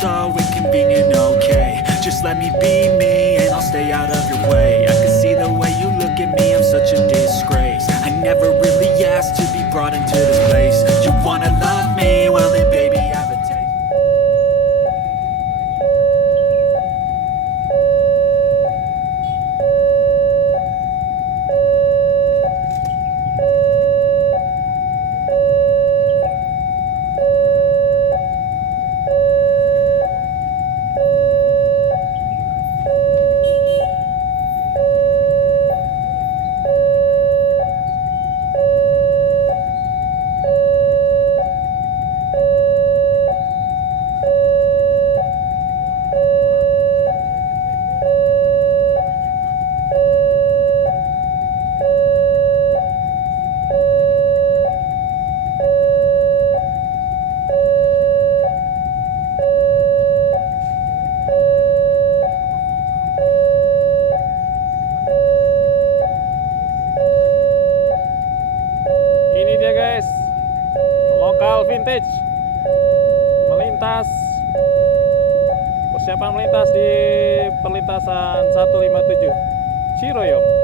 so inconvenient, okay. Just let me be me and I'll stay out of your way. I can see the way you look at me, I'm such a disgrace. I never really asked to be brought into this place. You wanna love me? Well then baby, have a taste. Ini dia guys, lokal vintage melintas, persiapan melintas di perlintasan 157 Ciroyom.